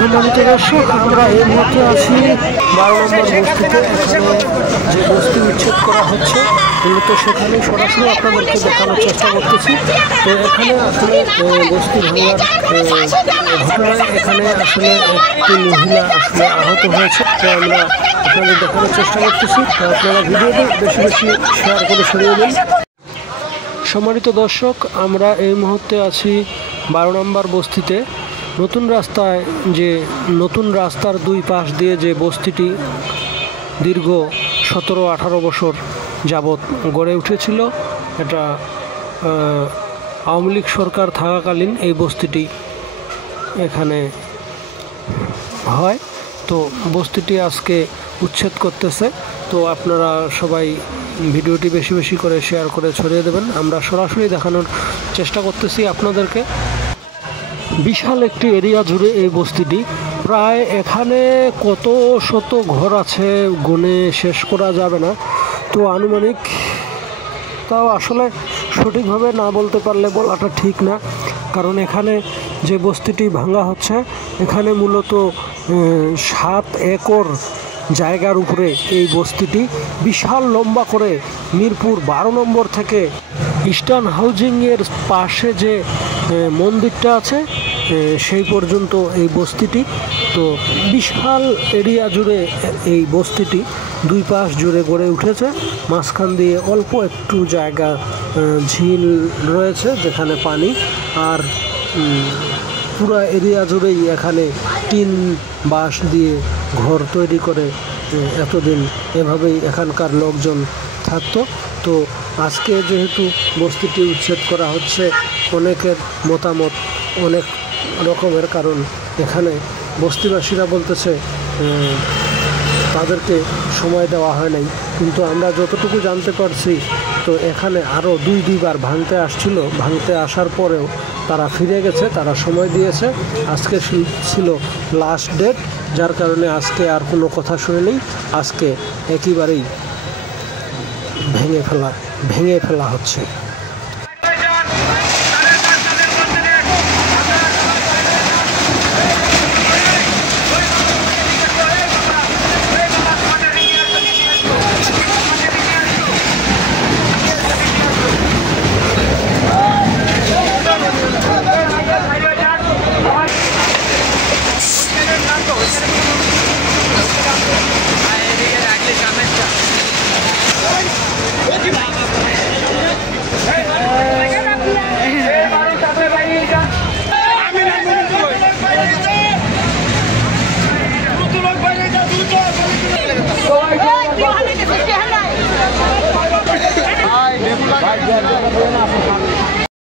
সম্মানিত দর্শক, আমরা এই মুহূর্তে আছি 12 নম্বর বস্তিতে। এখানে যে বস্তি উচ্ছেদ করা হচ্ছে মূলত সেখানে সরাসরি আপনাদেরকে দেখানোর চেষ্টা করতেছি। তো এখানে আসলে বস্তি ভাঙার ঘটনায় এখানে আসলে একটি মহিলা আসলে আহত হয়েছে। তো আমরা আপনাদের দেখানোর চেষ্টা করতেছি। তো আপনারা ভিডিওটি বেশি বেশি শেয়ার করে ছড়িয়ে দিন। সম্মানিত দর্শক, আমরা এই মুহূর্তে আছি 12 নম্বর বস্তিতে। নতুন রাস্তার দুই পাশ দিয়ে যে বস্তিটি দীর্ঘ 17-18 বছর যাবৎ গড়ে উঠেছিল, এটা আওয়ামী লীগ সরকার থাকাকালীন এই বস্তিটি এখানে হয়। তো বস্তিটি আজকে উচ্ছেদ করতেছে। তো আপনারা সবাই ভিডিওটি বেশি বেশি করে শেয়ার করে ছড়িয়ে দেবেন। আমরা সরাসরি দেখানোর চেষ্টা করতেছি আপনাদেরকে। বিশাল একটি এরিয়া জুড়ে এই বস্তিটি, প্রায় এখানে কত শত ঘর আছে গুণে শেষ করা যাবে না। তো আনুমানিক, তাও আসলে সঠিকভাবে না বলতে পারলে বলাটা ঠিক না, কারণ এখানে যে বস্তিটি ভাঙা হচ্ছে এখানে মূলত 7 একর জায়গার উপরে এই বস্তিটি বিশাল লম্বা করে মিরপুর 12 নম্বর থেকে ইস্টার্ন হাউজিংয়ের পাশে যে মন্দিরটা আছে সেই পর্যন্ত এই বস্তিটি। তো বিশাল এরিয়া জুড়ে এই বস্তিটি দুই পাশ জুড়ে গড়ে উঠেছে। মাঝখান দিয়ে অল্প একটু জায়গা ঝিল রয়েছে যেখানে পানি, আর পুরো এরিয়া জুড়েই এখানে টিন বাঁশ দিয়ে ঘর তৈরি করে এতদিন এভাবেই এখানকার লোকজন থাকতো। তো আজকে যেহেতু বস্তিটি উচ্ছেদ করা হচ্ছে, অনেকের মতামত অনেক রকমের, কারণ এখানে বস্তিবাসীরা বলতেছে তাদেরকে সময় দেওয়া হয় নাই। কিন্তু আমরা যতটুকু জানতে পারছি, তো এখানে আরও দুইবার ভাঙতে আসছিল, ভাঙতে আসার পরেও তারা ফিরে গেছে, তারা সময় দিয়েছে। আজকে ছিল লাস্ট ডেট, যার কারণে আজকে আর কোনো কথা শুনেনি। আজকে একেবারেই ভেঙে ফেলা হচ্ছে।